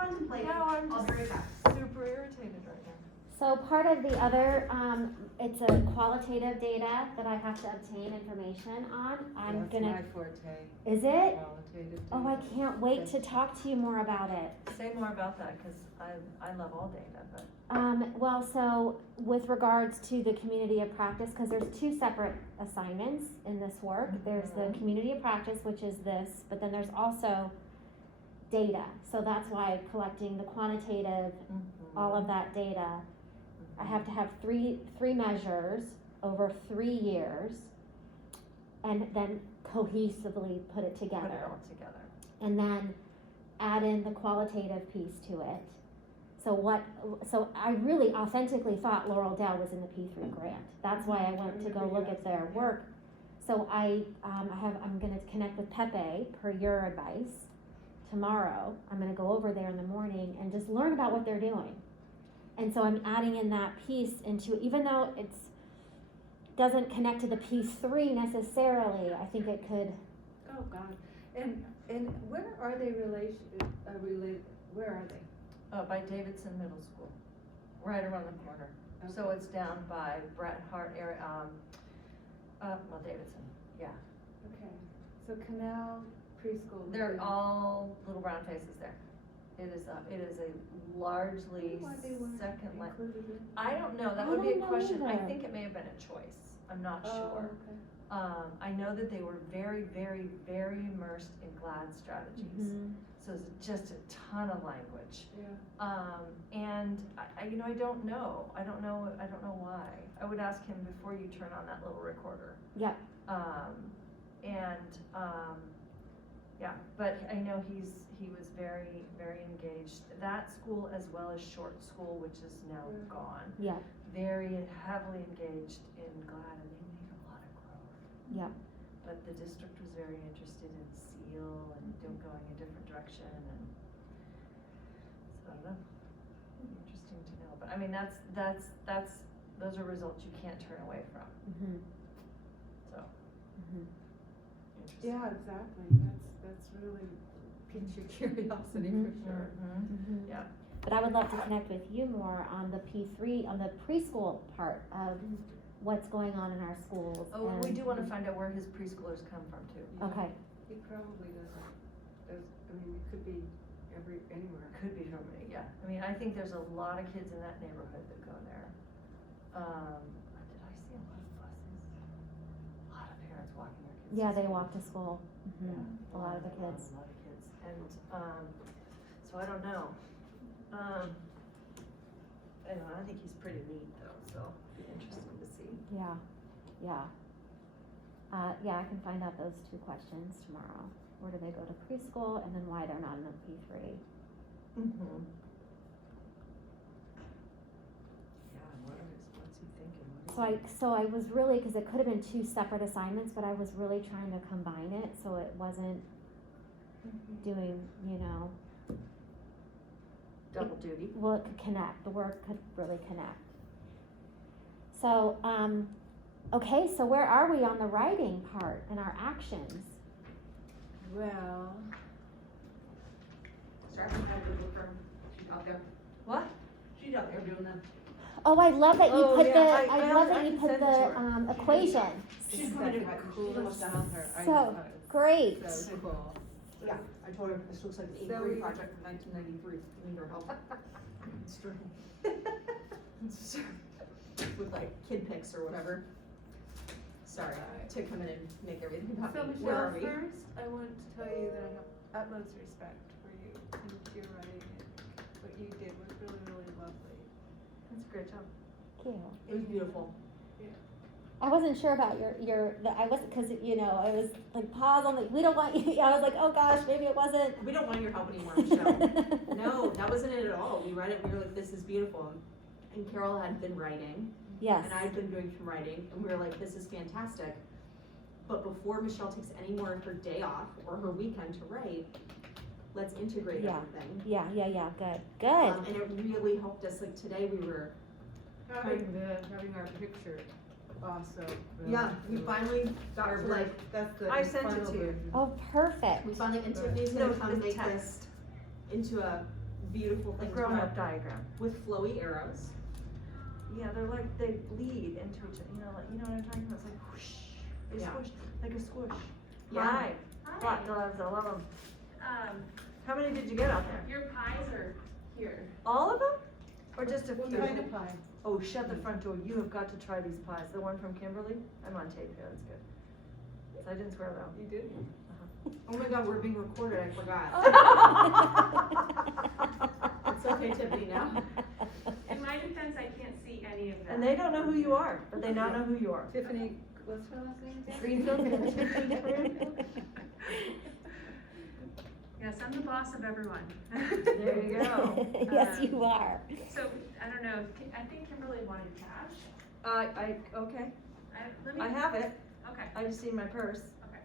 contemplate. No, I'm I'll be right back. super irritated right now. So part of the other, it's a qualitative data that I have to obtain information on. I'm That's gonna, my forte, is it? qualitative Oh, I data. can't wait to talk to you more about it. Say more about that, cause I love all data, but. Well, so with regards to the community of practice, cause there's two separate assignments in this work. There's the community of practice, which is this, but then there's also data. So that's why collecting the quantitative, all of that data, I have to have three measures over 3 years and then cohesively put it together. Put it all together. And then add in the qualitative piece to it. So I really authentically thought Laurel Dell was in the P3 grant. That's why I went to go look at their work. So I'm gonna connect with Pepe per your advice tomorrow. I'm gonna go over there in the morning and just learn about what they're doing. And so I'm adding in that piece into, even though it's doesn't connect to the P3 necessarily, I think it could. Oh, God. And where are they related, where are they? By Davidson Middle School, right around the corner. So Okay. it's down by Bret Hart area, Davidson, yeah. Okay, so Canal Preschool. They're all little brown faces there. It is a largely Why they weren't second language. included in- I don't know, that I would be a don't know question. I either. think it may have been a choice. I'm not Oh, sure. okay. I know that they were very, very, very immersed in GLAD strategies. So it's just a ton of language. Yeah. And I don't know. I don't know why. I would ask him before you turn on that little recorder. Yep. Yeah, but I know he was very, very engaged. That school as well as Short School, which is now Yeah. gone. Yeah. Very heavily engaged in GLAD, and they made a lot of growth. Yep. But the district was very interested in SEAL and going a different direction, and so I don't know. Interesting to know, but I mean that's those are results you can't turn away from. So interesting. Yeah, exactly. That's really piques your curiosity for sure. Yeah. But I would love to connect with you more on the P3, on the preschool part of what's going on in our schools. Oh, and we and- do want to find out where his preschoolers come from too. Yeah. Okay. He probably it could be anywhere. Could be from me, yeah. I mean, I think there's a lot of kids in that neighborhood that go there. Did I see a lot of buses? A lot of parents walking their kids. Yeah, to they school. walk to school. A lot of the kids. A lot of kids, and, so I don't know. Anyway, I think he's pretty neat though, so it'd be interesting to see. Yeah. Yeah, I can find out those 2 questions tomorrow. Where do they go to preschool, and then why they're not in the P3? Yeah, what's he thinking? So I was really, because it could have been 2 separate assignments, but I was really trying to combine it so it wasn't doing, Double duty. well, it could connect. The work could really connect. So, okay, so where are we on the writing part and our actions? Well, Start from kind of look for, she's out there. What? She's out there doing them. Oh, I love that you Oh, put yeah, I love that I you can put send it to her. the equation. She's coming in right. She almost done on her. So great. so cool. Yeah, I told her this looks like an So A3 we- project from 1993. We need her help. It's true. With like kid pics or whatever. Sorry to come in and make everything So happy. Where are Michelle, we? first, I want to tell you that I have utmost respect for you and your writing, and what you did was really, really lovely. That's a great job. Thank you. It was beautiful. I wasn't sure about I wasn't, because, I was like, pause on we don't want you, I was like, oh gosh, maybe it wasn't. We don't want your help anymore, Michelle. No, that wasn't it at all. We read it, we were like, this is beautiful. And Carol had been writing. Yes. And I had been doing some writing, and we were like, this is fantastic. But before Michelle takes any more of her day off or her weekend to write, let's integrate everything. Yeah, good. And it really helped us, like today we were Having our picture also. yeah, we finally got her like, That's the I sent it final to you. version. Oh, perfect. we finally, and Tiffany's No, gonna come the make text. this into a beautiful A things grown-up diagram. with flowy arrows. Yeah, they're like, they bleed into each other, you know what I'm talking about? It's like whoosh, they Yeah. squish, like a squish. Yeah. Hi, Hi. hot gloves, I love them. Um, How many did you get out there? your pies are here. All of them? Or just a What few? kind of pie? Oh, shut the front door, you have got to try these pies. The one from Kimberly, I'm on tape here, that's good. So I didn't swear though. You did? Oh my god, we're being recorded, I forgot. It's okay, Tiffany, now. In my defense, I can't see any of them. And they don't know who you are, but they now know who you are. Tiffany, what's her last name again? Greenfield? Yes, I'm the boss of everyone. There you go. Yes, you are. So, I don't know, I think Kimberly wanted cash. Okay, Let me. I have it, Okay, I just need my purse. okay.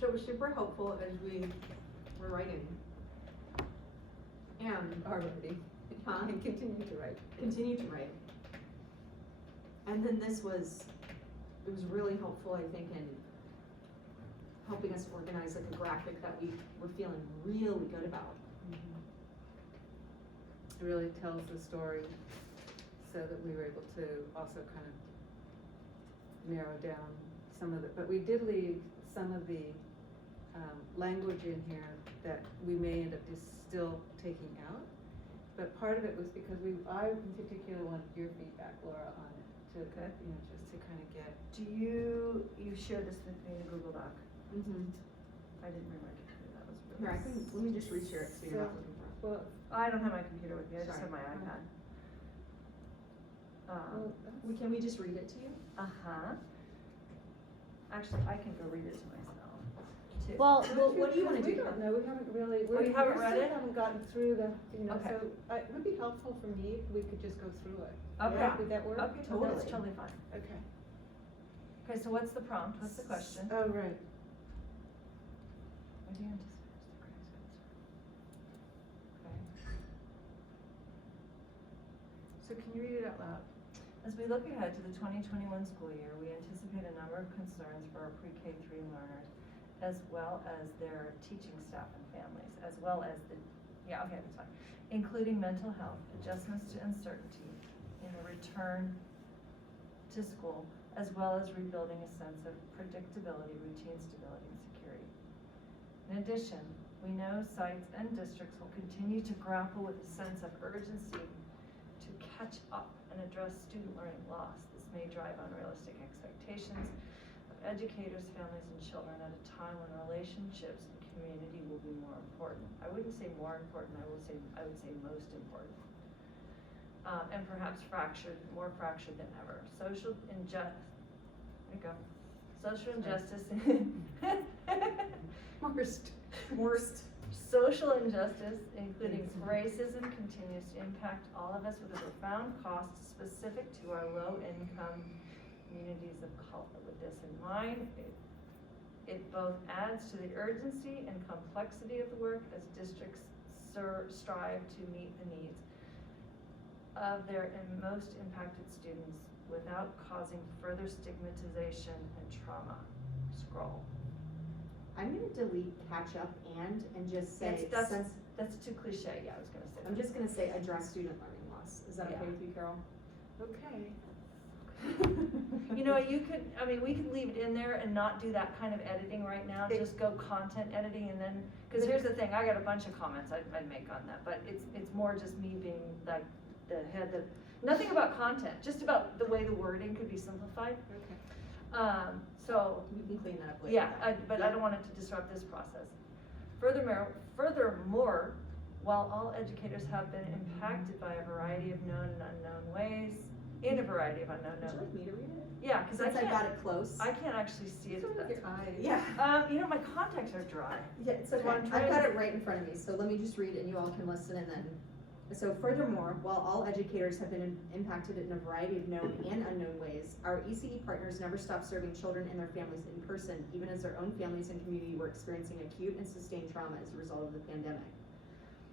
So we're super hopeful as we were writing. And are writing, and continue to write. And then it was really helpful, I think, in helping us organize like a graphic that we were feeling really good about. It really tells the story so that we were able to also kind of narrow down some of it, but we did leave some of the language in here that we may end up just still taking out. But part of it was because I in particular wanted your feedback, Laura, on it, to, Okay. just to kind of get. Do you shared this with me in a Google Doc? Mm-hmm. I didn't bring my computer, that was really. Here, let me just reshare it so you're not looking for it. Well, I don't have my computer with me, I just Sorry. have my iPad. Can we just read it to you? Uh-huh. Actually, I can go read it to myself, too. Well, What do you wanna We do? don't know, we haven't really, Oh, you haven't read it? Haven't gotten through the, Okay. so, it would be helpful for me if we could just go through it. Okay. Yeah, would that work? Okay, that's Totally. totally fine. Okay. Okay, so what's the prompt, what's the question? Oh, right. What do you anticipate as the greatest concern? Okay. So can you read it out loud? As we look ahead to the 2021 school year, we anticipate a number of concerns for our pre-K3 learners, as well as their teaching staff and families, as well as that's fine, including mental health, adjustments to uncertainty in the return to school, as well as rebuilding a sense of predictability, routine stability, and security. In addition, we know sites and districts will continue to grapple with a sense of urgency to catch up and address student learning loss. This may drive unrealistic expectations of educators, families, and children at a time when relationships and community will be more important. I wouldn't say more important, I would say most important. And perhaps more fractured than ever. Social injustice, Worst. Social injustice, including racism, continues to impact all of us with a profound cost specific to our low-income communities of color. With this in mind, it both adds to the urgency and complexity of the work as districts strive to meet the needs of their most impacted students without causing further stigmatization and trauma. Scroll. I'm gonna delete catch up and just say, That's too cliche, yeah, I was gonna say that. I'm just gonna say address student learning loss. Is that okay Yeah. with you, Carol? Okay. You know, we could leave it in there and not do that kind of editing right now, just go content editing and then, cause here's the thing, I got a bunch of comments I'd make on that, but it's more just me being like the head that, nothing about content, just about the way the wording could be simplified. Okay. So, We can clean that up later. yeah, but I don't want it to disrupt this process. Furthermore, while all educators have been impacted by a variety of known and unknown ways, Would you like me to read it? Yeah, cause Since I got it close. I can't actually see it. What's wrong with your eyes? Yeah. You know, my contacts are dry. Yeah, it's okay. So I'm I've trying got to- it right in front of me, so let me just read it and you all can listen and then. So furthermore, while all educators have been impacted in a variety of known and unknown ways, our ECE partners never stop serving children and their families in person, even as their own families and community were experiencing acute and sustained trauma as a result of the pandemic.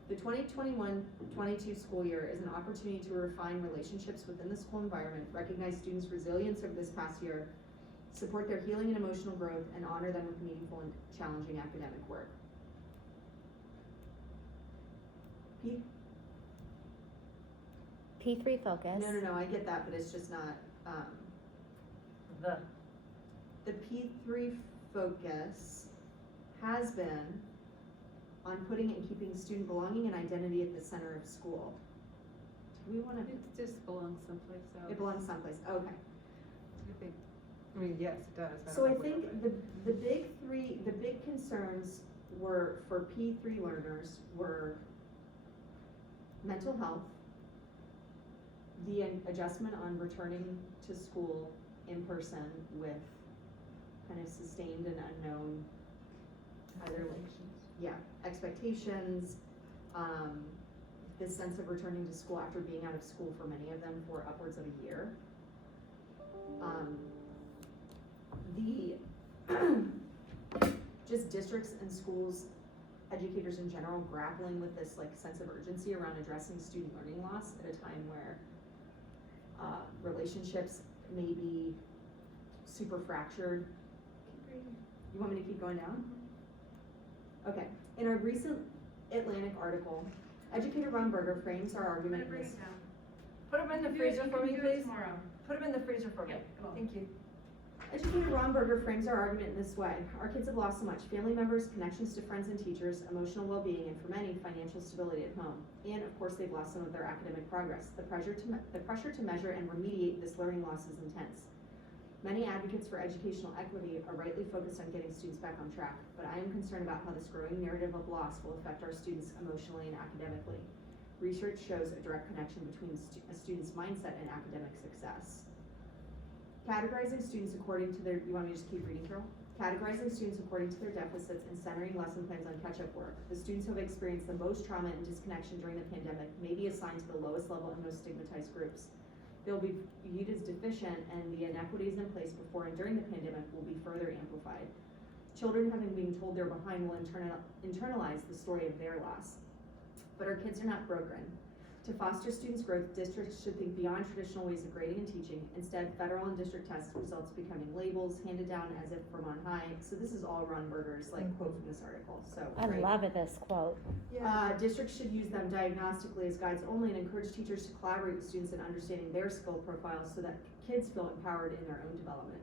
The 2021-22 school year is an opportunity to refine relationships within the school environment, recognize students' resilience over this past year, support their healing and emotional growth, and honor them with meaningful and challenging academic work. P, P3 focus. no, I get that, but it's just not, The, the P3 focus has been on putting and keeping student belonging and identity at the center of school. Do we wanna, It just belongs someplace else. it belongs someplace, okay. I think, I mean, yes, it does. So I don't know where, think but- the big concerns were, for P3 learners, were mental health, the adjustment on returning to school in person with kind of sustained and unknown, either, yeah, expectations, this sense of returning to school after being out of school for many of them for upwards of a year. The just districts and schools, educators in general, grappling with this like sense of urgency around addressing student learning loss at a time where relationships may be super fractured. You want me to keep going down? Okay, in a recent Atlantic article, educator Ron Berger frames our I'm argument gonna in bring this. it down. put them in the Do it- freezer you for can me, do it please. tomorrow. Put them in the freezer for me. Yeah, cool. Thank you. Educator Ron Berger frames our argument in this way. Our kids have lost so much: family members, connections to friends and teachers, emotional well-being, and for many, financial stability at home. And of course, they've lost some of their academic progress. The pressure to measure and remediate this learning loss is intense. Many advocates for educational equity are rightly focused on getting students back on track, but I am concerned about how this growing narrative of loss will affect our students emotionally and academically. Research shows a direct connection between a student's mindset and academic success. Categorizing students according to their, you want me to just keep reading, Carol? Categorizing students according to their deficits and centering lesson plans on catch-up work. The students who have experienced the most trauma and disconnection during the pandemic may be assigned to the lowest level and most stigmatized groups. They'll be viewed as deficient, and the inequities in place before and during the pandemic will be further amplified. Children, having been told they're behind, will internalize the story of their loss. But our kids are not broken. To foster students' growth, districts should think beyond traditional ways of grading and teaching. Instead, federal and district test results becoming labels handed down as if from on high. So this is all Ron Berger's quote from this article. So I right. love it, this quote. Districts should use them diagnostically as guides only and encourage teachers to collaborate with students in understanding their skill profiles so that kids feel empowered in their own development.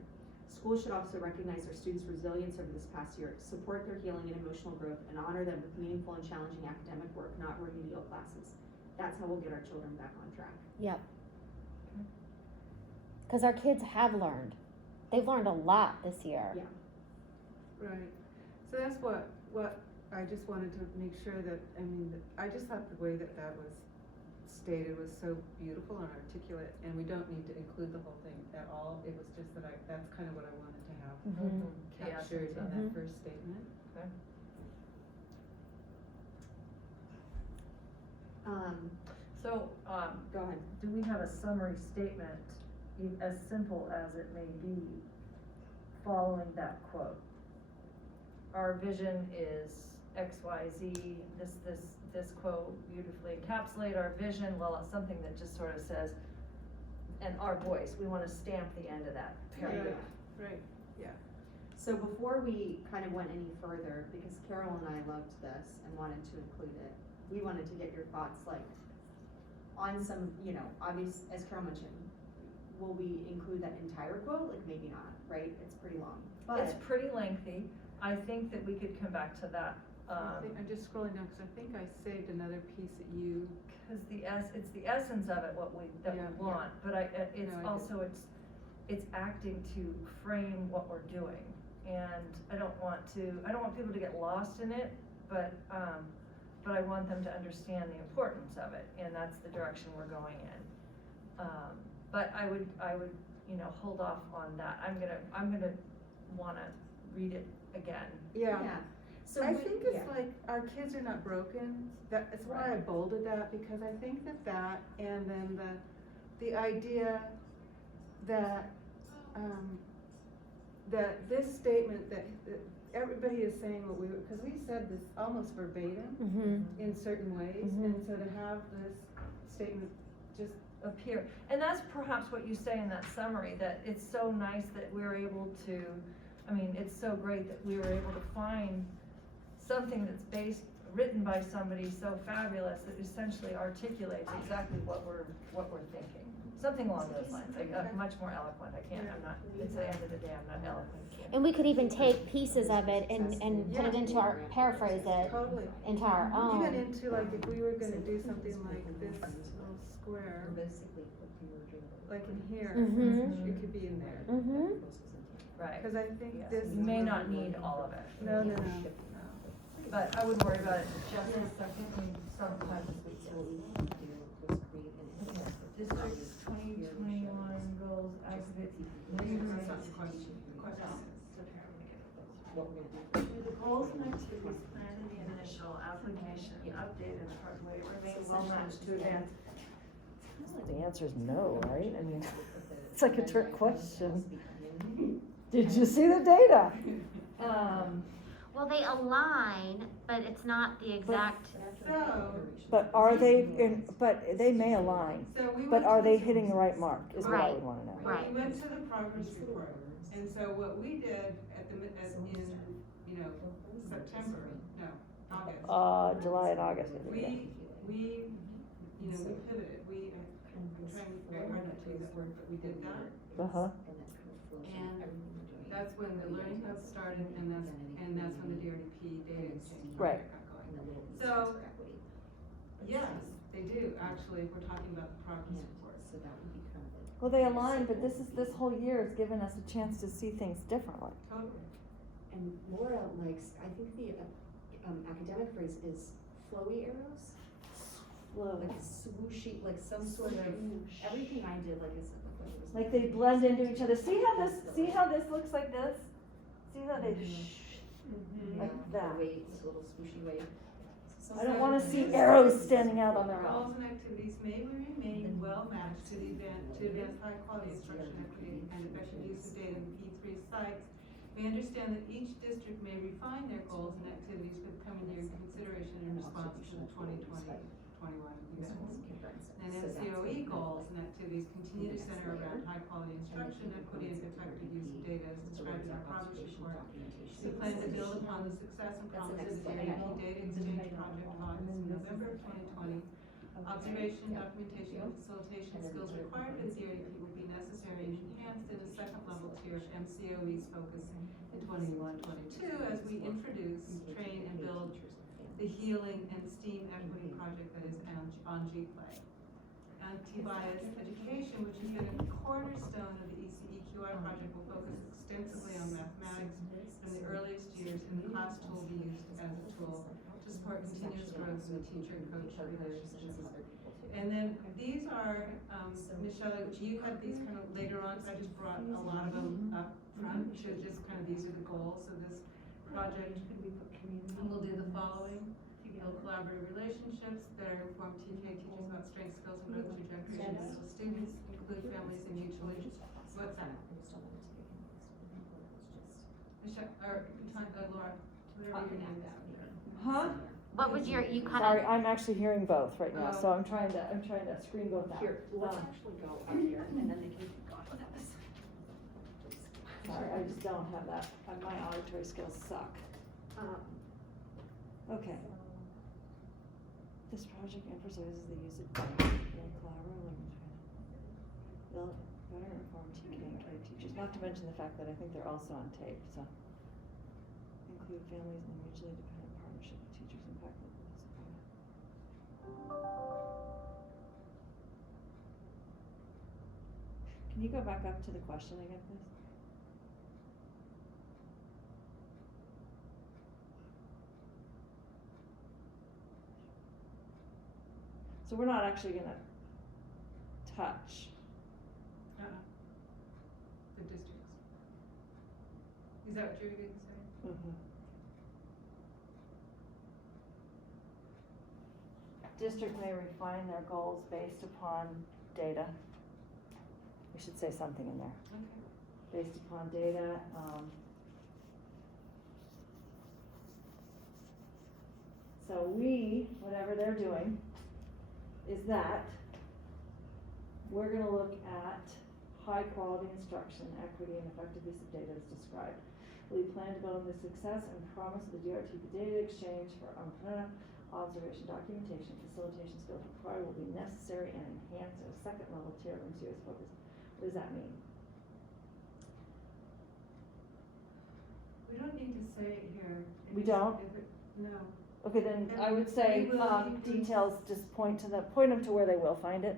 Schools should also recognize their students' resilience over this past year, support their healing and emotional growth, and honor them with meaningful and challenging academic work, not remedial classes. That's how we'll get our children back on track. Yep. Because our kids have learned. They've learned a lot this year. Yeah. Right, so that's what I just wanted to make sure that, I mean, I just thought the way that was stated was so beautiful and articulate, and we don't need to include the whole thing at all. It was just that that's kind of what I wanted to have Mhm. captured in that first statement. Okay. So, Go ahead. do we have a summary statement, as simple as it may be, following that quote? Our vision is X, Y, Z, this quote beautifully encapsulate our vision, well, it's something that just sort of says, and our voice, we wanna stamp the end of that paragraph. Right, So before we kind of went any further, because Carol and I loved this and wanted to include it, we wanted to get your thoughts like on some, obvious, as Carol mentioned, will we include that entire quote? Like maybe not, right? It's pretty long, It's but pretty lengthy, I think that we could come back to that, I think, I'm just scrolling down, cause I think I saved another piece that you, cause it's the essence of it, that Yeah. we want, but it's No, I also, it's acting to frame what we're doing. And I don't want people to get lost in it, but I want them to understand the importance of it, and that's the direction we're going in. But I would, hold off on that, I'm gonna wanna read it again. yeah. So I we- think it's yeah. like, our kids are not broken, that's why I bolded that, because I think that, and then the idea that, that this statement that everybody is saying what because we said this almost verbatim Mm-hmm. in certain ways, Mhm. and so to have this statement just, Appear, and that's perhaps what you say in that summary, that it's so nice that we're able to, it's so great that we were able to find something that's based written by somebody so fabulous that essentially articulates exactly what we're thinking. Something along those lines, like, much more eloquent, I'm not, it's the end of the day, I'm not eloquent. And we could even take pieces of it and put it into our, paraphrase it Totally. into our own. Even into like, if we were gonna do something like this little square, like in here, Mhm. it could be in there. Mm-hmm. Right. Cause I think Yes, this. you may not need all of it. No, no, no, no. But I wouldn't worry about it just a second, I mean, sometimes. District's 2021 goals, activate. The goals and activities planned in the initial application updated partway remain well matched to advance. The answer is no, right? I mean, it's like a trick question. Did you see the data? Well, they align, but it's not the exact. So, But are they in, but they may align, so we but went are to they the- hitting the right mark, is what I Right. would wanna know. Right. We went to the progress report, and so what we did at the, September, no, August. July and August, I think, yeah. We pivoted, I'm trying very hard not to use that word, but we did that. Uh-huh. And that's when the learning hub started, and that's when the DRDP data exchange Right. project got going. So, yes, they do, actually, if we're talking about the progress report. Well, they align, but this whole year has given us a chance to see things differently. Totally. And Laura likes, I think the academic phrase is flowy arrows, like swooshy, like some sort of, everything I did, like I said before, was. Like they blend into each other. See how this looks like this? See how they like that? The way, it's a little swooshy way. I don't wanna see arrows standing out on their Goals own. and activities may remain well matched to advance high quality instruction, equity, and effective use of data in P3 sites. We understand that each district may refine their goals and activities for the coming year in consideration in response to the 2020-21 events. And MCOE goals and activities continue to center around high quality instruction, equity, and effective use of data as described in our progress report. We plan to build upon the success and promises of the DRDP data exchange project August and November of 2020. Observation, documentation, and facilitation skills required for the DRDP will be necessary and enhanced in the second level tier of MCOE's focus in 21-22 as we introduce, train, and build the healing and STEAM equity project that is on GPlay. Anti-bias education, which has been a cornerstone of the ECEQI project, will focus extensively on mathematics from the earliest years, and the class tool will be used as a tool to support continuous growth in the teacher-coach relationship. And then these are, Michelle, you had these kind of later on, so I just brought a lot of them up front to just kind of, these are the goals of this project. We'll do the following: build collaborative relationships, better inform TK teachers about strengths, skills, and growth trajectories of students, include families and mutually. What's that? Michelle, or Laura, whatever your name is. Huh? What was your, you kind Sorry, of, I'm actually hearing both right now, so I'm trying to screen both out. Here, let's actually go up here, and then they can go with this. Sorry, I just don't have that, my auditory skills suck. Okay. This project emphasizes the use of collaborative build better informed TK and K teachers, not to mention the fact that I think they're also on tape, so. Include families and mutually dependent partnership with teachers and faculty. Can you go back up to the question again, please? So we're not actually gonna touch. The districts. Is that what you were going to say? District may refine their goals based upon data. We should say something in there. Okay. Based upon data, so we, whatever they're doing, is that we're gonna look at high quality instruction, equity, and effective use of data as described. We plan to build on this success and promise the DRT data exchange for observation, documentation, facilitation skills required will be necessary and enhanced at a second level tier and serious focus. What does that mean? We don't need to say it here. We don't? No. Okay, then And I would say, we will need to- details, just point them to where they will find it.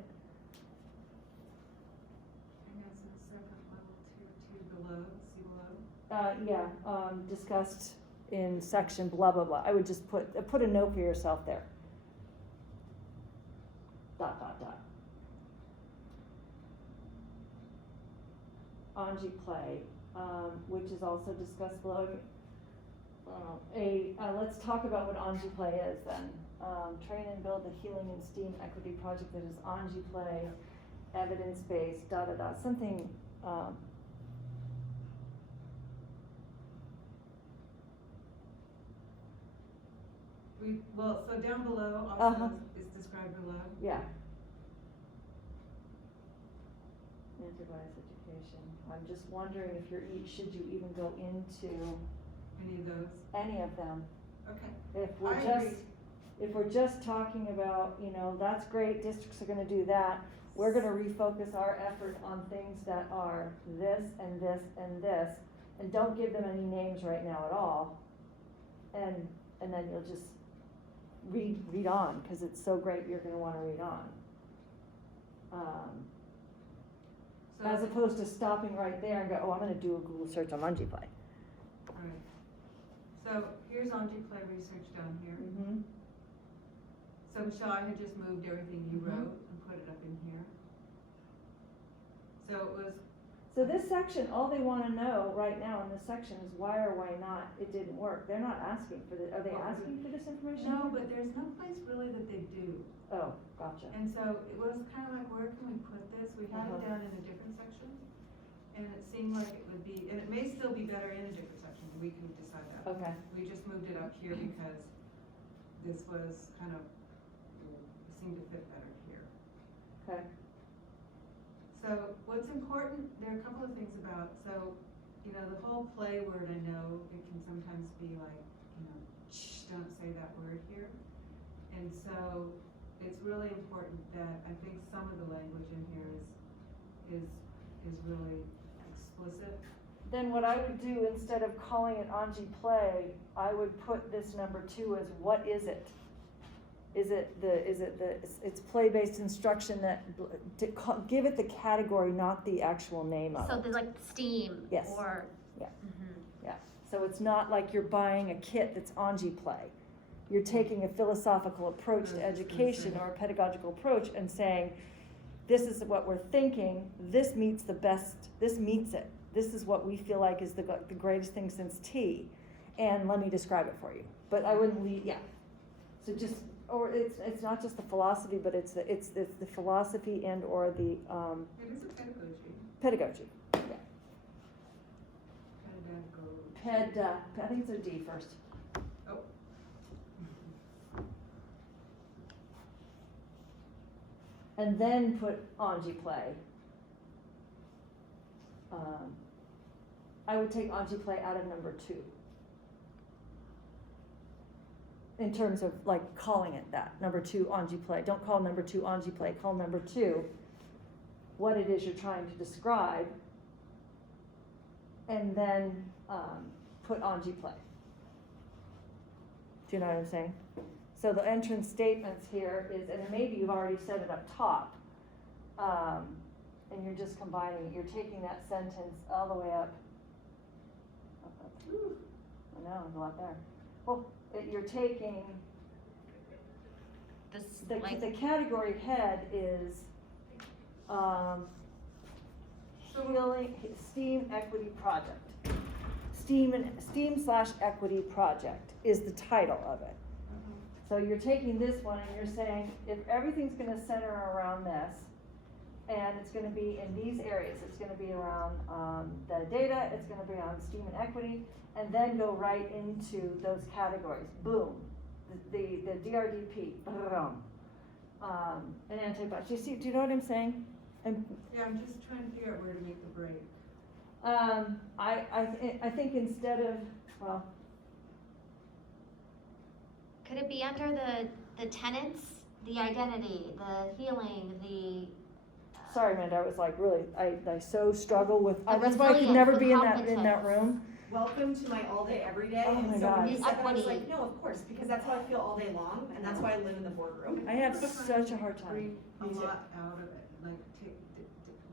And that's in second level tier 2 below, see below? Discussed in section blah, blah, blah. I would just put a note for yourself there. ... Anji play, which is also discussed below. Let's talk about what Anji play is then. Train and build the healing and STEAM equity project that is Anji play, evidence-based, something, So down below Uh-huh. also is described below. yeah. Anti-bias education. I'm just wondering if should you even go into Any of those? any of them? Okay. If we're just talking about, that's great, districts are gonna do that, we're gonna refocus our effort on things that are this and this and this, and don't give them any names right now at all. And then you'll just read on, cause it's so great, you're gonna wanna read on. So, As opposed to stopping right there and go, oh, I'm gonna do a Google search on Anji play. alright. So here's Anji play research down here. Mm-hmm. So Michelle, I had just moved everything you Mhm. wrote and put it up in here. So it was, So this section, all they wanna know right now in this section is why or why not it didn't work. They're not asking for are they asking for this information? no, but there's no place really that they do. Oh, gotcha. And so it was kind of like, where can we put this? We had Uh-huh. it down in a different section. And it seemed like it would be, and it may still be better in a different section, we can decide that. Okay. We just moved it up here because this was kind of, seemed to fit better here. Okay. So what's important, there are a couple of things about, the whole play word, I know, it can sometimes be like, shh, don't say that word here. And so it's really important that I think some of the language in here is really explicit. Then what I would do, instead of calling it Anji play, I would put this number 2 as what is it? It's play-based instruction give it the category, not the actual name of So it. there's like STEAM Yes. or. Yeah. Mhm. Yeah, so it's not like you're buying a kit that's Anji play. You're taking a philosophical approach to education or a pedagogical approach and saying, this is what we're thinking, this meets it. This is what we feel like is the greatest thing since tea, and let me describe it for you. But I wouldn't leave, yeah. So just, or it's not just the philosophy, but it's the philosophy and or the, It is a pedagogy. pedagogy. Yeah. Pedagogy. I think it's a D first. Oh. And then put Anji play. I would take Anji play out of number 2. In terms of like calling it that, number 2 Anji play. Don't call number 2 Anji play, call number 2 what it is you're trying to describe, and then put Anji play. Do you know what I'm saying? So the entrance statements here is, and maybe you've already said it up top, and you're just combining it. You're taking that sentence all the way up. I know, there's a lot there. Well, you're taking, This, the category head is, healing, STEAM equity project. STEAM/equity project is the title of it. So you're taking this one and you're saying, if everything's gonna center around this, and it's gonna be in these areas, it's gonna be around, the data, it's gonna be on STEAM and equity, and then go right into those categories, boom. The DRDP, boom. And antibiotics, do you know what I'm saying? Yeah, I'm just trying to figure out where to make the break. I think instead of, well, Could it be under the tenets, the identity, the healing, the? sorry, Amanda, I was like, really, I so struggle with, The that's why I could resilience, never the be in that competence. room. Welcome to my all day, every day. Oh my And so God. when you said that, I was Equity. like, no, of course, because that's how I feel all day long, and that's why I live in the boardroom. I have such a hard time. Bring a Me too. lot out of it, like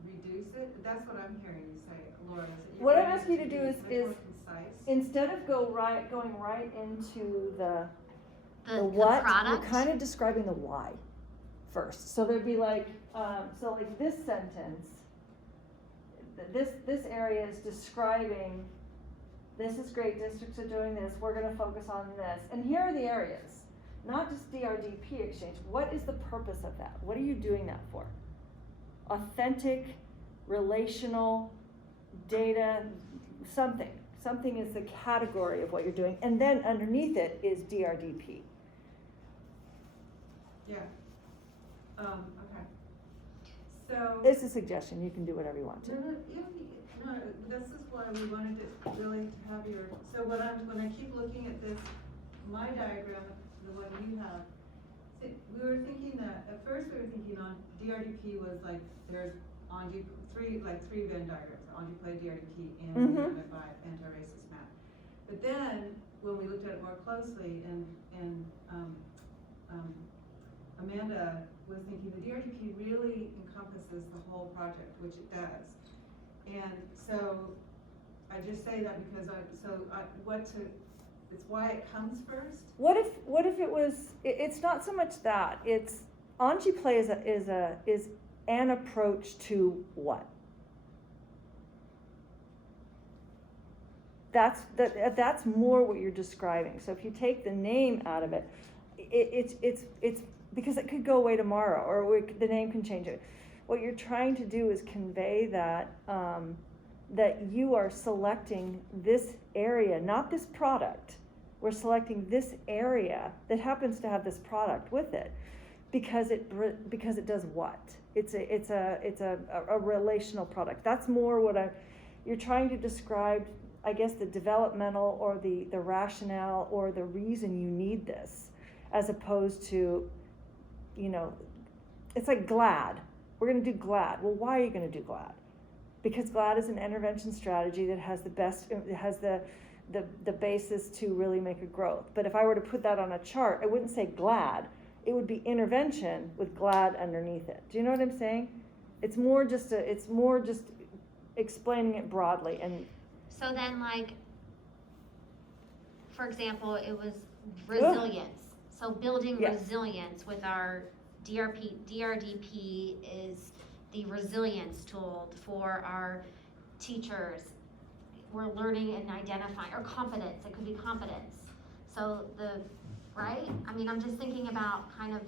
reduce it, that's what I'm hearing you say, Laura, is that you're What I'm going asking you to do be is- much more is- concise. Instead of going right into the The what, product? we're kind of describing the why first. So there'd be like, so like this sentence, this area is describing, this is great, districts are doing this, we're gonna focus on this. And here are the areas, not just DRDP exchange. What is the purpose of that? What are you doing that for? Authentic, relational, data, something. Something is the category of what you're doing. And then underneath it is DRDP. Yeah. Okay. So. It's a suggestion, you can do whatever you want to. No, this is why we wanted to really have your, so when I keep looking at this, my diagram, the one you have, we were thinking that, at first we were thinking on DRDP was like, there's three Venn diagrams, play DRDP and Mhm. by anti-racist map. But then, when we looked at it more closely and Amanda was thinking the DRDP really encompasses the whole project, which it does. And so, I just say that because it's why it comes first. What if it was, it's not so much that, it's, Anji Play is an approach to what? That's more what you're describing. So if you take the name out of it, it's because it could go away tomorrow, or the name can change it. What you're trying to do is convey that that you are selecting this area, not this product. We're selecting this area that happens to have this product with it, because it does what? It's a relational product. That's more what you're trying to describe. I guess the developmental or the rationale or the reason you need this, as opposed to, it's like GLAD. We're going to do GLAD. Well, why are you going to do GLAD? Because GLAD is an intervention strategy that has the basis to really make a growth. But if I were to put that on a chart, I wouldn't say GLAD. It would be intervention with GLAD underneath it. Do you know what I'm saying? It's more just explaining it broadly. And So then, like, for example, it was resilience. So building Yes. resilience with our DRDP is the resilience tool for our teachers. We're learning and identifying, or competence, it could be competence. So right? I mean, I'm just thinking about kind of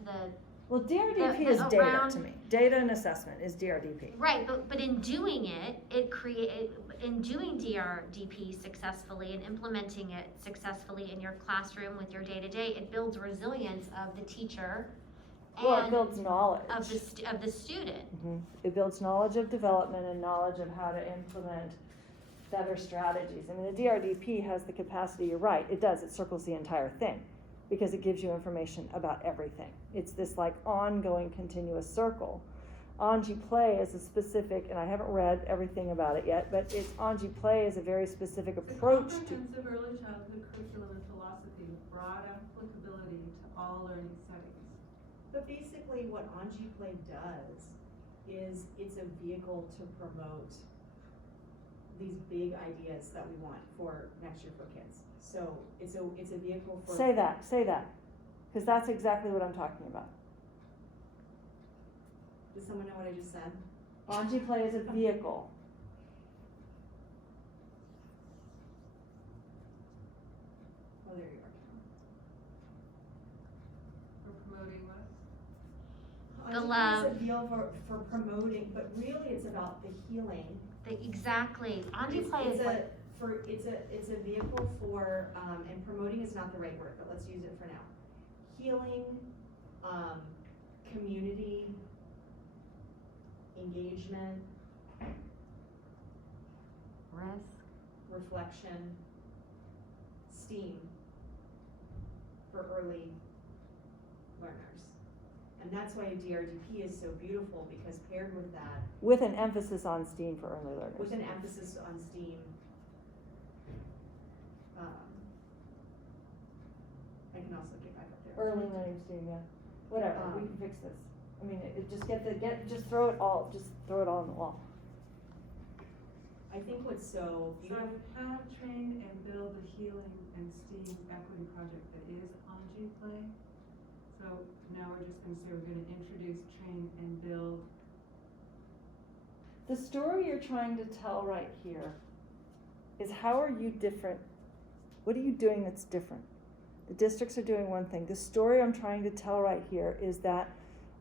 well, DRDP the is data around- to me. Data and assessment is DRDP. right, but in doing it, in doing DRDP successfully and implementing it successfully in your classroom with your day-to-day, it builds resilience of the teacher Well, it and builds knowledge. of the student. It builds knowledge of development and knowledge of how to implement better strategies. I mean, the DRDP has the capacity, you're right, it does, it circles the entire thing, because it gives you information about everything. It's this like ongoing continuous circle. Anji Play is a specific, and I haven't read everything about it yet, but Anji Play is a very specific approach It's a to. comprehensive early childhood curriculum and philosophy with broad applicability to all learning settings. But basically what Anji Play does is it's a vehicle to promote these big ideas that we want for next year for kids. So it's a vehicle for. Say that, because that's exactly what I'm talking about. Does someone know what I just said? Anji Play is a vehicle. Oh, there you For promoting what? are. The Anji Play love. is a vehicle for promoting, but really it's about the healing. Exactly. Anji It's- Play is it's like, it's a vehicle for, and promoting is not the right word, but let's use it for now. Healing, community, engagement. risk. reflection, STEAM for early learners. And that's why DRDP is so beautiful, because paired with that, With an emphasis on STEAM for early learners. with an emphasis on STEAM, I can also get back up there. Early learning STEAM, yeah. Whatever, we Um, can fix this. I mean, just throw it all on the wall. I think what's so So beautiful, have, train, and build a healing and STEAM equity project that is on G-Play. So now we're just gonna say we're gonna introduce, train, and build. The story you're trying to tell right here is how are you different? What are you doing that's different? The districts are doing one thing. The story I'm trying to tell right here is that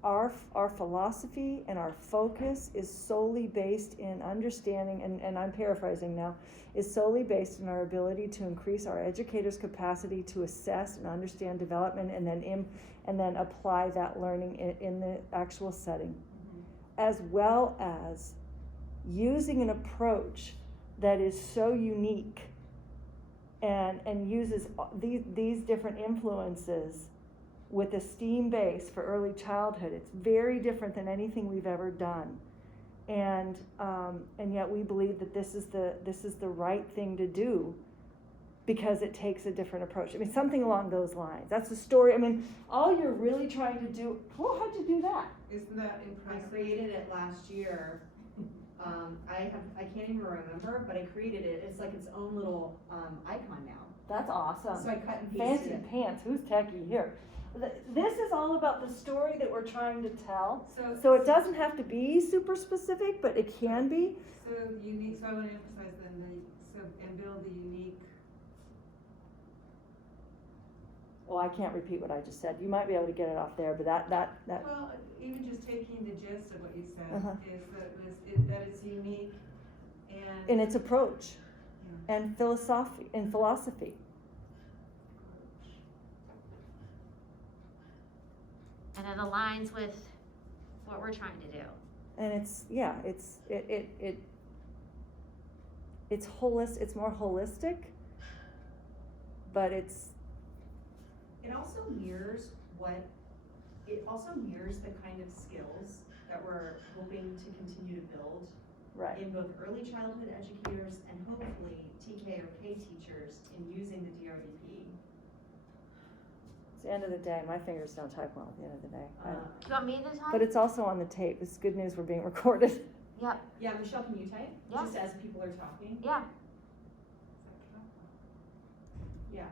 our philosophy and our focus is solely based in understanding, and I'm paraphrasing now, is solely based in our ability to increase our educators' capacity to assess and understand development and then apply that learning in the actual setting, as well as using an approach that is so unique and uses these different influences with a STEAM base for early childhood. It's very different than anything we've ever done, and yet we believe that this is the right thing to do because it takes a different approach. I mean, something along those lines. That's the story. I mean, all you're really trying to do. Oh, how'd you do that? Isn't that I impressive? created it last year. I can't even remember, but I created it. It's like its own little icon now. That's awesome. So I cut and pasted Fancy it. pants. Who's techie here? This is all about the story that we're trying to tell. So It doesn't have to be super specific, but it can be. So unique, so I wanna emphasize then and build the unique. Well, I can't repeat what I just said. You might be able to get it off there, but that. Well, even just taking the gist of what you said Uh-huh. is that it's unique and. In its approach Yeah. and philosophy. And it aligns with what we're trying to do. And it's more holistic, but It also mirrors the kind of skills that we're hoping to continue to build right. in both early childhood educators and hopefully TK or K teachers in using the DRDP. It's the end of the day. My fingers don't type well at the end of the day. Do you want me to type? But it's also on the tape. It's good news we're being recorded. Yep, Yeah, Michelle, can you type? Yeah. Just as people are talking? yeah. Yeah.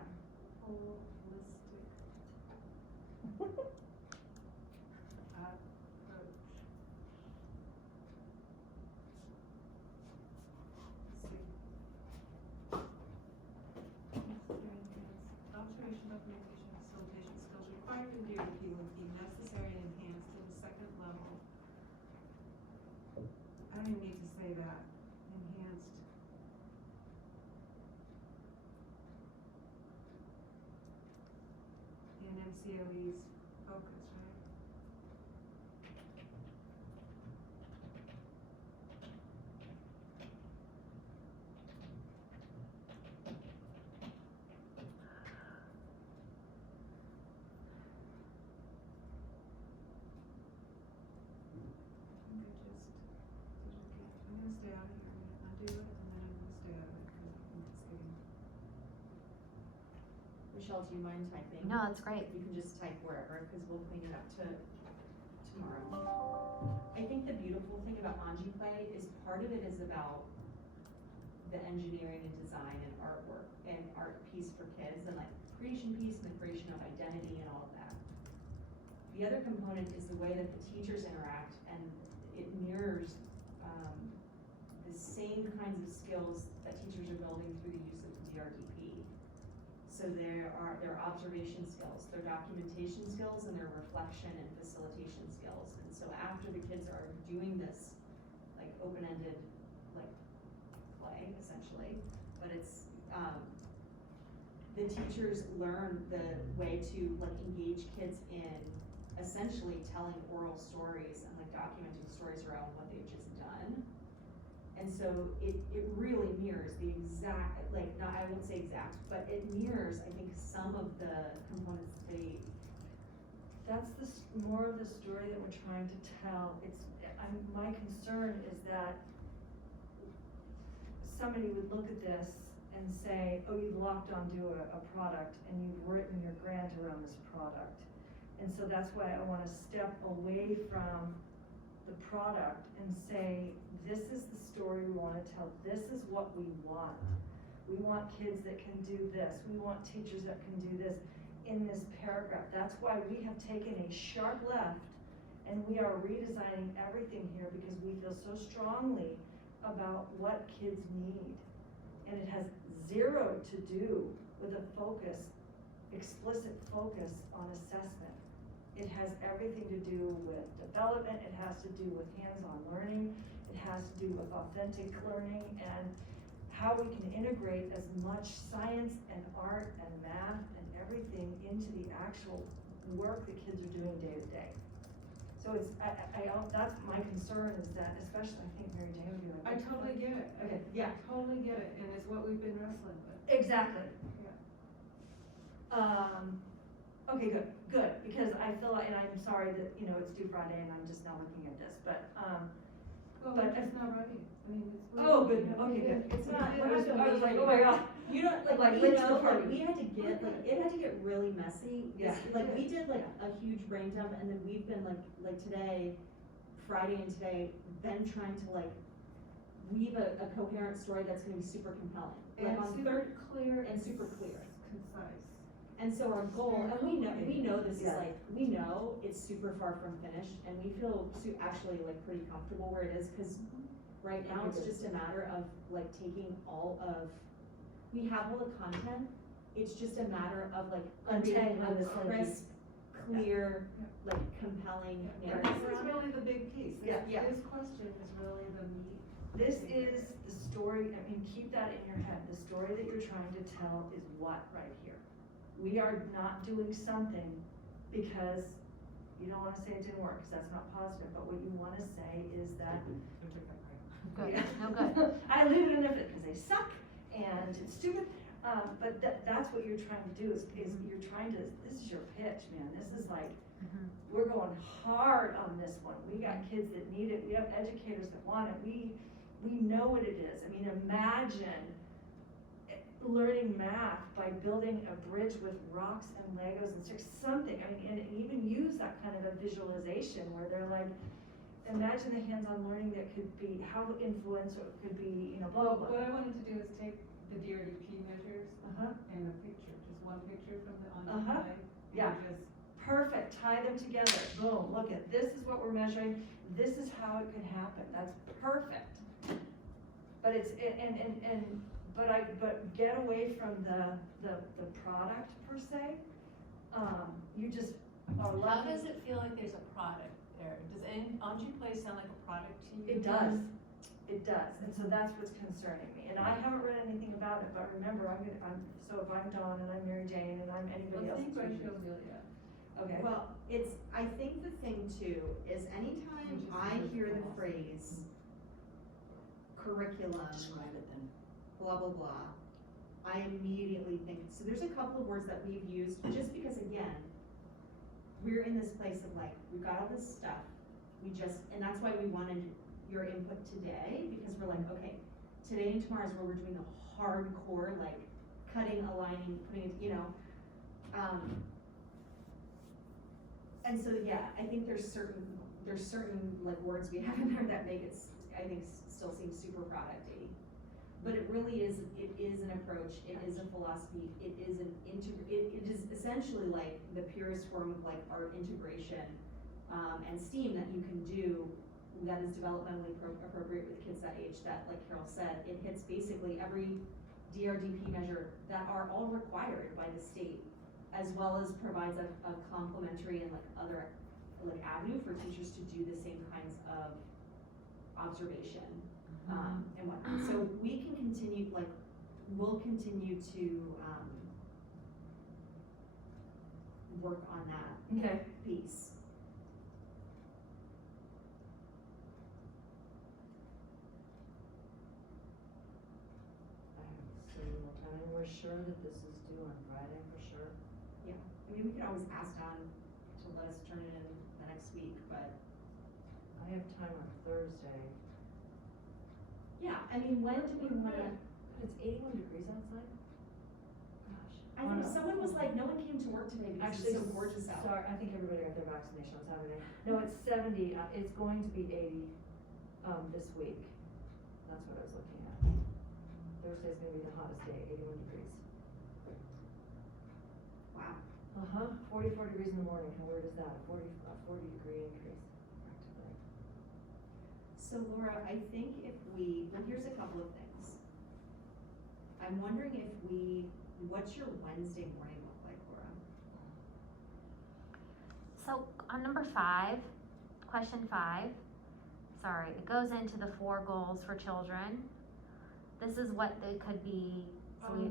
Observation, documentation, facilitation skills required in DRP will be necessary and enhanced to the second level. I don't even need to say that, enhanced. In MCOE's focus, right? I'm gonna stay out of here, I'm gonna undo it, and then I'm gonna stay out of it, because I think it's getting. Michelle, do you mind typing? No, that's great. You can just type wherever, because we'll clean it up tomorrow. I think the beautiful thing about Anji Play is part of it is about the engineering and design and artwork and art piece for kids and like creation piece and the creation of identity and all of that. The other component is the way that the teachers interact, and it mirrors the same kinds of skills that teachers are building through the use of the DRDP. So there are observation skills, their documentation skills, and their reflection and facilitation skills. And so after the kids are doing this like open-ended like play essentially, but it's the teachers learn the way to like engage kids in essentially telling oral stories and like documenting stories around what they've just done. And so it really mirrors the exact, like, not, I won't say exact, but it mirrors, I think, some of the components that they, That's more of the story that we're trying to tell. My concern is that somebody would look at this and say, oh, you've locked onto a product and you've written your grant around this product. And so that's why I wanna step away from the product and say, this is the story we wanna tell, this is what we want. We want kids that can do this, we want teachers that can do this in this paragraph. That's why we have taken a sharp left and we are redesigning everything here because we feel so strongly about what kids need. And it has zero to do with a focus, explicit focus on assessment. It has everything to do with development, it has to do with hands-on learning, it has to do with authentic learning and how we can integrate as much science and art and math and everything into the actual work that kids are doing day to day. So it's, that's my concern is that, especially I think Mary Jane would be like. I totally get it. Okay, Yeah, totally get it, and it's what we've been wrestling with. exactly. Yeah. Okay, good, because I feel like, and I'm sorry that, it's due Friday and I'm just now looking at this, but, Well, But- it's not ready. I mean, it's. oh, good, okay, good. it's not, I was like, oh my God. you don't, Like like, late we to the know, party. like, we had to get, like, it had to get really messy. Yeah. Like, we did like a huge brain dump and then we've been like today, Friday and today, been trying to like weave a coherent story that's gonna be super compelling. Like And on super third, clear. and super clear. Concise. And so our goal, and we know this is Yeah. like, we know it's super far from finished, and we feel actually like pretty comfortable where it is, cause right now it's just a matter of like taking all of, we have all the content, it's just a matter of like creating Untangling a the synergy. crisp, clear, like compelling And narrative this is around it. really the big piece. Yeah, yeah. This question is really the meat. This is the story, I mean, keep that in your head. The story that you're trying to tell is what right here? We are not doing something because you don't wanna say it didn't work, cause that's not positive, but what you wanna say is that. Good. Yeah. No, good. I leave it in there because they suck and it's stupid, but that's what you're trying to do is you're trying to, this is your pitch, man. This is like, we're going hard on this one. We got kids that need it. We have educators that want it. We know what it is. I mean, imagine learning math by building a bridge with rocks and Legos and sticks, something. I mean, and even use that kind of a visualization where they're like, imagine the hands-on learning that could be, how influential it could be, blah, Well, blah, what blah. I wanted to do is take the DRDP measures Uh-huh. and a picture, just one picture from the Uh-huh. on-display. Yeah. And just, Perfect, tie them together, boom, look at, this is what we're measuring, this is how it could happen, that's perfect. But it's, but get away from the product per se, you just are How lucky. does it feel like there's a product there? Does Anji Play sound like a product to you? It does, and so that's what's concerning me, and I haven't read anything about it, but remember, so if I'm Dawn and I'm Mary Jane and I'm anybody else. let's think that's ratio reading this- Julia. Okay. Well, I think the thing too, is anytime I hear the phrase curriculum, Describe it then. blah, blah, blah, I immediately think, so there's a couple of words that we've used, just because again, we're in this place of like, we've got all this stuff, and that's why we wanted your input today, because we're like, okay, today and tomorrow is where we're doing the hardcore, like, cutting, aligning, putting it, and so, yeah, I think there's certain like words we have in there that make it, I think, still seem super product-y. But it really is, it is an approach, it is a philosophy, it is it is essentially like the purest form of like art integration, and STEAM that you can do that is developmentally appropriate with kids that age, that, like Carol said, it hits basically every DRDP measure that are all required by the state, as well as provides a complementary and like other like avenue for teachers to do the same kinds of observation and whatnot. So we can continue, like, we'll continue to work on that Okay. piece. sure that this is due on Friday, for sure? Yeah, I mean, we could always ask Don to let us turn it in the next week, but, I have time on Thursday. yeah, I mean, when do we wanna, It's 81 degrees outside? Gosh. I think someone was like, no one came to work today because Actually, it's so gorgeous out. sorry, I think everybody got their vaccination on Saturday. No, it's 70, it's going to be 80, this week. That's what I was looking at. Thursday's gonna be the hottest day, 81 degrees. Wow. 44 degrees in the morning, how weird is that? A 40 degree increase, practically. So Laura, I think if we, well, here's a couple of things. I'm wondering if what's your Wednesday morning look like, Laura? So on number 5, question 5, sorry, it goes into the 4 goals for children. This is what they could be, so we,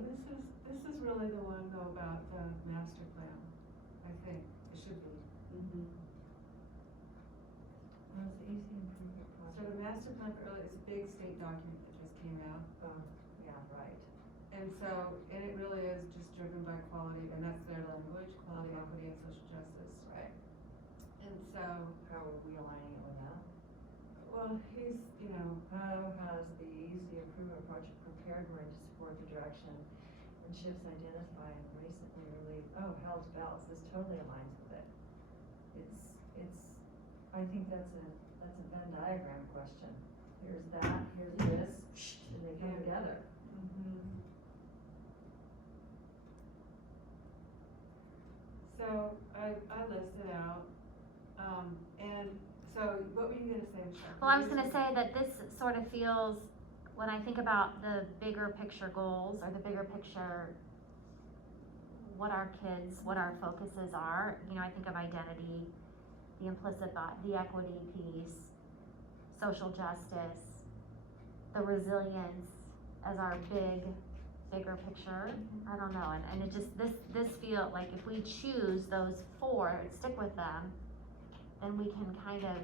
This is really the one though about the master plan, I think, it should be. Mm-hmm. What's the easy improvement So project? the master plan for early, it's a big state document that just came out. Yeah, right. And so, and it really is just driven by quality, and that's their language, quality, equity, and social justice. Right. And so, How are we aligning it with that? well, he's, you know, How has the easy improvement project prepared Maureen to support the direction and shifts identified and recently released? Oh, hell's bells, this totally aligns with it. I think that's a Venn diagram question. Here's that, here's this, and they come Yeah. together. So I listed out, and so what were you gonna say, Michelle? well, I was gonna say that this sort of feels, when I think about the bigger picture goals or the bigger picture, what our kids, what our focuses are, you know, I think of identity, the implicit, the equity piece, social justice, the resilience as our bigger picture. I don't know, and it just, this feel like if we choose those 4 and stick with them, then we can kind of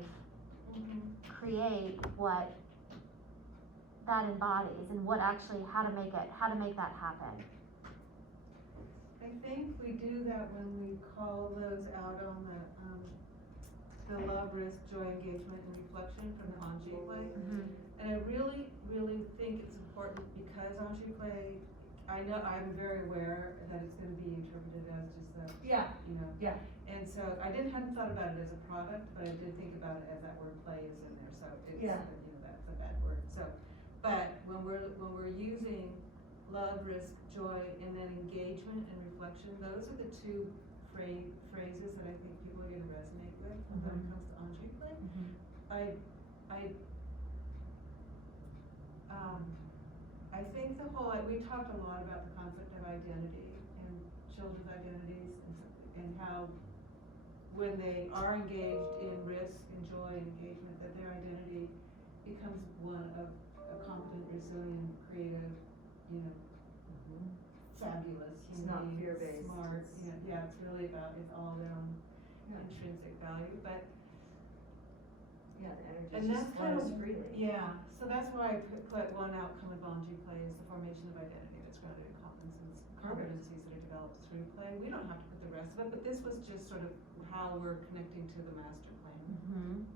create what that embodies and what actually, how to make that happen. I think we do that when we call those out on the love, risk, joy, engagement, and reflection from the Anji play. And I really, really think it's important because Anji play, I know, I'm very aware that it's gonna be interpreted as just a, Yeah, you know. yeah. And so hadn't thought about it as a product, but I did think about it as that word play is in there, so it's, you Yeah. know, that's a bad word, so. But when we're using love, risk, joy, and then engagement and reflection, those are the 2 phrases that I think people are gonna resonate with when it comes to Anji play. I think the whole, we talked a lot about the concept of identity and children's identities and how when they are engaged in risk and joy and engagement, that their identity becomes one of a competent, resilient, creative, you know, fabulous It's human not being, fear-based, smart, it's- yeah, it's really about, it's all their own intrinsic value, but. Yeah, the energy And just that's kind flows of, freely. yeah, so that's why I put one outcome of Anji play is the formation of identity that's grounded in competencies that are developed through play. We don't have to put the rest of it, but this was just sort of how we're connecting to the master plan.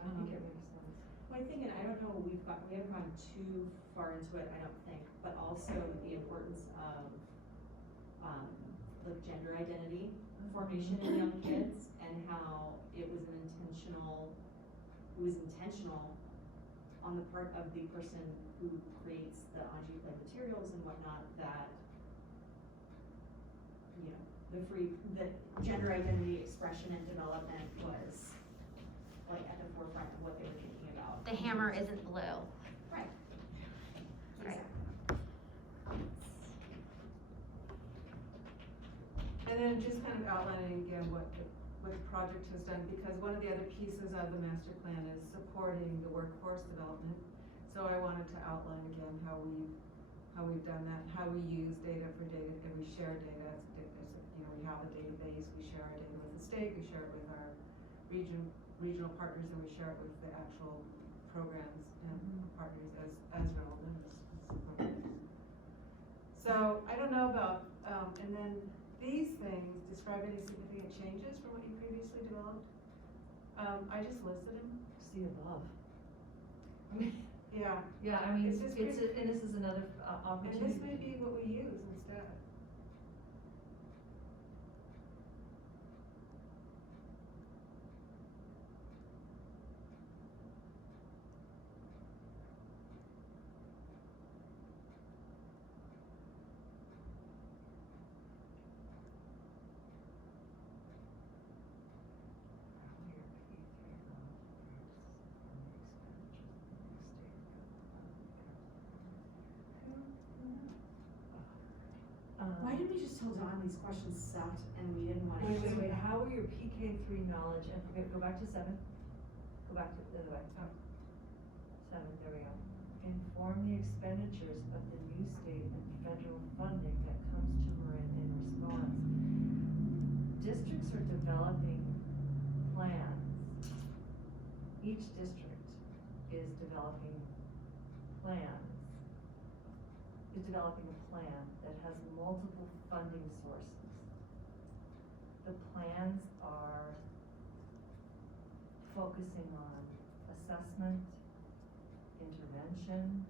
I think it makes sense. Well, I think, and I don't know, we haven't gone too far into it, I don't think, but also the importance of, like gender identity formation in young kids and how it was intentional on the part of the person who creates the Anji play materials and whatnot, that, you know, the gender identity expression and development was like at the forefront of what they were thinking about. The hammer isn't blue. Right. Right. And then just kind of outlining again what the project has done, because one of the other pieces of the master plan is supporting the workforce development. So I wanted to outline again how we've done that, how we use data for data, and we share data. You know, we have a database, we share our data with the state, we share it with our regional partners, and we share it with the actual programs and partners as relevant as programs. So I don't know about, and then these things, describe any significant changes from what you previously developed. I just listed them. See above. Yeah, Yeah, I mean, It's just and this is another and opportunity. this may be what we use instead. Why didn't we just tell Dawn these questions sucked and we didn't want to? Wait, how are your PK3 knowledge, and, okay, go back to 7, go back to the other way, 7, there we go. Inform the expenditures of the new state and federal funding that comes to Marin in response. Districts are developing plans. Each district is developing plans, is developing a plan that has multiple funding sources. The plans are focusing on assessment, intervention,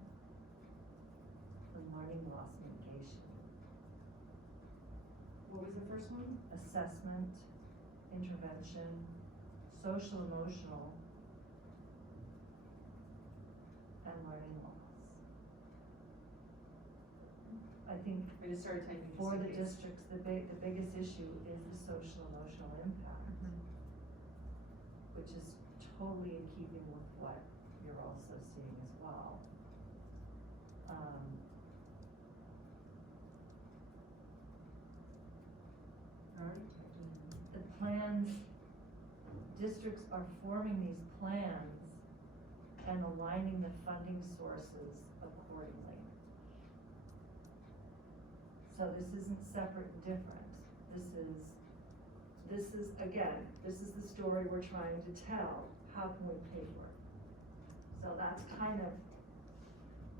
and learning loss mitigation. What was the first one? Assessment, intervention, social emotional, and learning loss. I think We just started typing. for the districts, the biggest issue is the social emotional impact, which is totally in keeping with what you're also seeing as well. The plans, districts are forming these plans and aligning the funding sources accordingly. So this isn't separate and different. This is, again, this is the story we're trying to tell. How can we pay for it? So that's kind of,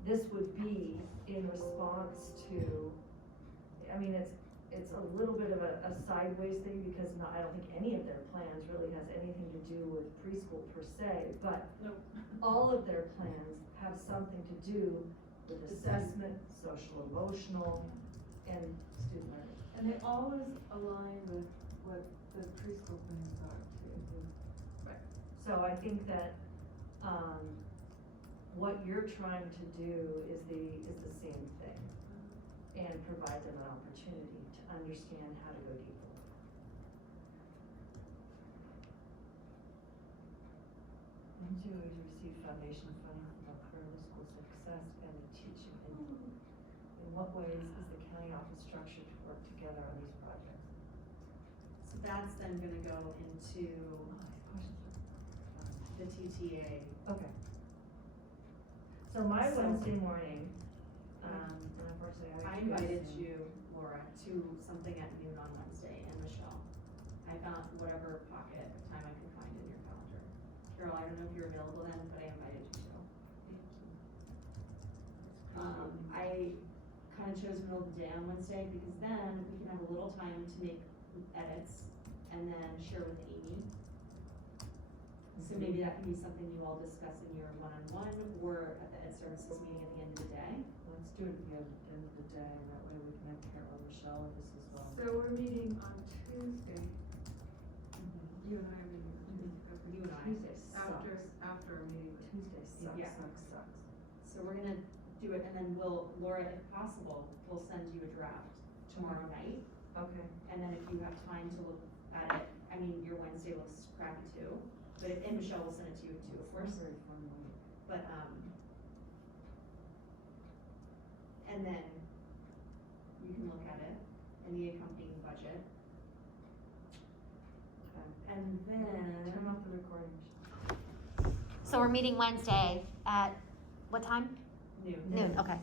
this would be in response to, I mean, it's a little bit of a sideways thing because I don't think any of their plans really has anything to do with preschool per se, but Nope. all of their plans have something to do with assessment, social emotional, and student learning. And they always align with what the preschool plans are too. So I think that, what you're trying to do is the same thing, and provide them an opportunity to understand how to go deeper. And two is receive foundation funding for critical school success and the teaching. In what ways is the county office structured to work together on these projects? So that's then gonna go into the TTA. Okay. So my So- Wednesday morning, and unfortunately I invited you, Laura, to something at noon on Wednesday, and Michelle. I found whatever pocket of time I could find in your calendar. Carol, I don't know if you're available then, but I invited you to. I kinda chose middle of the day on Wednesday, because then we can have a little time to make edits, and then share with Amy. So maybe that can be something you all discuss in your one-on-one, or at the Ed Services meeting at the end of the day. Let's do it at the end of the day, that way we can have Carol and Michelle with us as well. So we're meeting on Tuesday. You and I are meeting on Tuesday. You and I. Tuesday After, sucks. after our meeting. Tuesday sucks, Yeah. sucks. So we're gonna do it, and then Laura, if possible, we'll send you a draft tomorrow night. Okay. And then if you have time to look at it, I mean, your Wednesday looks crappy too, but and Michelle will send it to you too, of course. Very fun week. But, and then you can look at it and the accompanying budget. Okay. And then. Turn off the recording. So we're meeting Wednesday at what time? Noon. Noon, okay.